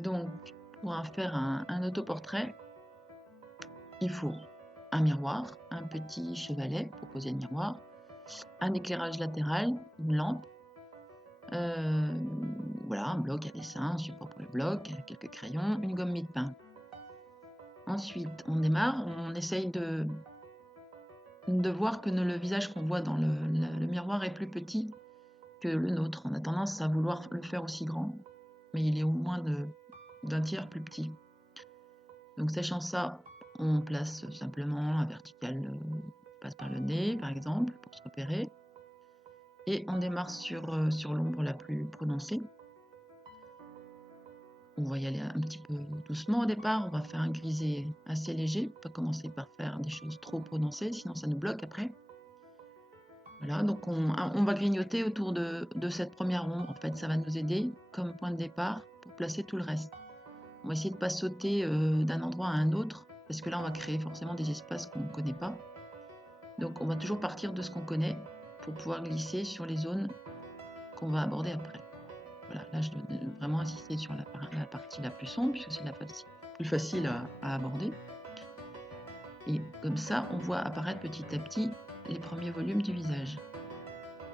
Donc, pour faire un autoportrait, il faut un miroir, un petit chevalet pour poser le miroir, un éclairage latéral, une lampe, voilà, un bloc à dessin, un support pour le bloc, quelques crayons, une gomme mie-de-pain. Ensuite, on démarre, on essaye de voir que le visage qu'on voit dans le miroir est plus petit que le nôtre. On a tendance à vouloir le faire aussi grand, mais il est au moins d'un tiers plus petit. Donc sachant ça, on place simplement un vertical qui passe par le nez, par exemple, pour se repérer. Et on démarre sur l'ombre la plus prononcée. On va y aller un petit peu doucement au départ, on va faire un grisé assez léger, pas commencer par faire des choses trop prononcées, sinon ça nous bloque après. Voilà, donc on va grignoter autour de cette première ombre. En fait, ça va nous aider comme point de départ pour placer tout le reste. On va essayer de ne pas sauter d'un endroit à un autre, parce que là, on va créer forcément des espaces qu'on ne connaît pas. Donc, on va toujours partir de ce qu'on connaît pour pouvoir glisser sur les zones qu'on va aborder après. Voilà, là, je vais vraiment insister sur la partie la plus sombre, puisque c'est la plus facile à aborder. Et comme ça, on voit apparaître petit à petit les premiers volumes du visage.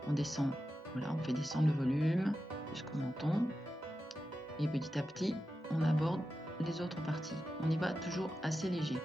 On descend, voilà, on fait descendre le volume jusqu'au menton. Et petit à petit, on aborde les autres parties. On y va toujours assez léger.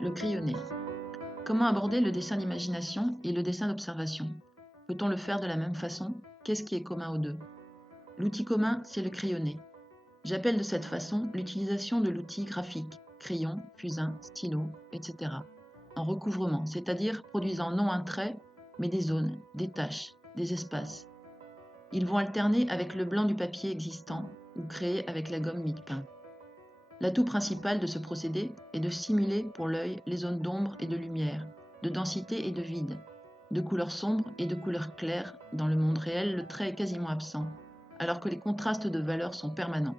Le crayonné. Comment aborder le dessin d'imagination et le dessin d'observation? Peut-on le faire de la même façon? Qu'est-ce qui est commun aux deux? L'outil commun, c'est le crayonné. J'appelle de cette façon l'utilisation de l'outil graphique, crayon, fusain, stylo, etc. en recouvrement, c'est-à-dire produisant non un trait, mais des zones, des taches, des espaces. Ils vont alterner avec le blanc du papier existant ou créé avec la gomme mie-de-pain. L'atout principal de ce procédé est de simuler pour l'œil les zones d'ombre et de lumière, de densité et de vide, de couleurs sombres et de couleurs claires. Dans le monde réel, le trait est quasiment absent, alors que les contrastes de valeurs sont permanents.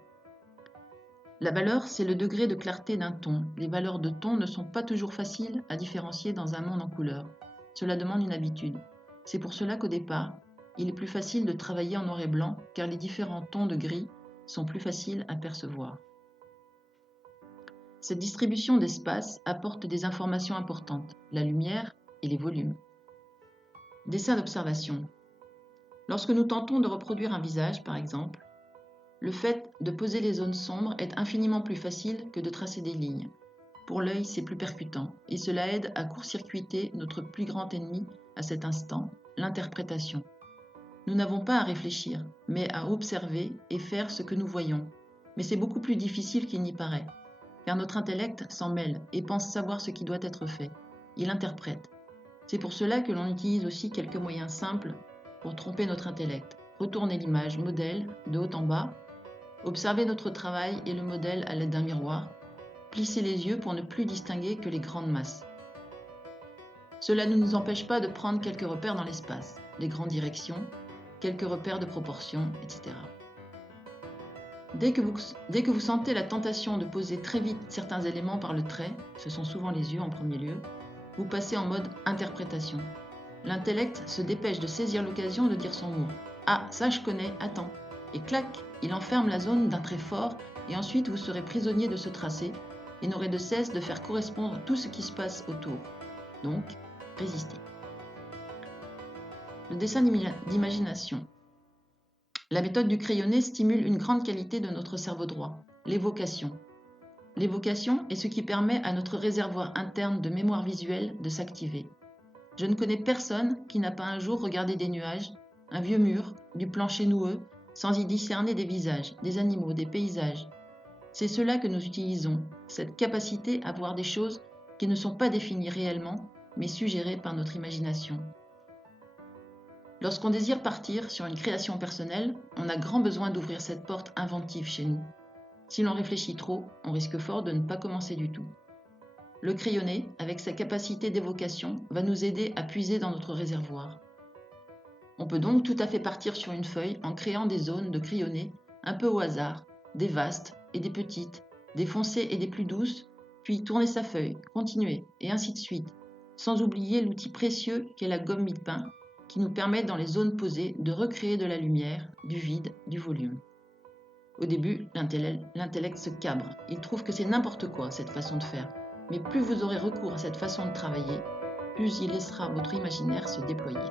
La valeur, c'est le degré de clarté d'un ton. Les valeurs de ton ne sont pas toujours faciles à différencier dans un monde en couleurs. Cela demande une habitude. C'est pour cela qu'au départ, il est plus facile de travailler en noir et blanc car les différents tons de gris sont plus faciles à percevoir. Cette distribution d'espace apporte des informations importantes, la lumière et les volumes. Dessin d'observation. Lorsque nous tentons de reproduire un visage, par exemple, le fait de poser les zones sombres est infiniment plus facile que de tracer des lignes. Pour l'œil, c'est plus percutant et cela aide à court-circuiter notre plus grand ennemi à cet instant, l'interprétation. Nous n'avons pas à réfléchir, mais à observer et faire ce que nous voyons. Mais c'est beaucoup plus difficile qu'il n'y paraît, car notre intellect s'en mêle et pense savoir ce qui doit être fait. Il interprète. C'est pour cela que l'on utilise aussi quelques moyens simples pour tromper notre intellect. Retourner l'image modèle de haut en bas, observer notre travail et le modèle à l'aide d'un miroir, plisser les yeux pour ne plus distinguer que les grandes masses. Cela ne nous empêche pas de prendre quelques repères dans l'espace, les grandes directions, quelques repères de proportion, etc. Dès que vous sentez la tentation de poser très vite certains éléments par le trait, ce sont souvent les yeux en premier lieu, vous passez en mode interprétation. L'intellect se dépêche de saisir l'occasion de dire son mot. Ah, ça je connais, attends. Et clac, il enferme la zone d'un trait fort et ensuite vous serez prisonnier de ce tracé et n'aurez de cesse de faire correspondre tout ce qui se passe autour. Donc, résistez. Le dessin d'imagination. La méthode du crayonné stimule une grande qualité de notre cerveau droit, l'évocation. L'évocation est ce qui permet à notre réservoir interne de mémoire visuelle de s'activer. Je ne connais personne qui n'a pas un jour regardé des nuages, un vieux mur, du plancher noueux, sans y discerner des visages, des animaux, des paysages. C'est cela que nous utilisons, cette capacité à voir des choses qui ne sont pas définies réellement, mais suggérées par notre imagination. Lorsqu'on désire partir sur une création personnelle, on a grand besoin d'ouvrir cette porte inventive chez nous. Si l'on réfléchit trop, on risque fort de ne pas commencer du tout. Le crayonné, avec sa capacité d'évocation, va nous aider à puiser dans notre réservoir. On peut donc tout à fait partir sur une feuille en créant des zones de crayonné un peu au hasard, des vastes et des petites, des foncées et des plus douces, puis tourner sa feuille, continuer, et ainsi de suite, sans oublier l'outil précieux qu'est la gomme mie-de-pain, qui nous permet dans les zones posées de recréer de la lumière, du vide, du volume. Au début, l'intellect se cabre, il trouve que c'est n'importe quoi cette façon de faire, mais plus vous aurez recours à cette façon de travailler, plus il laissera votre imaginaire se déployer.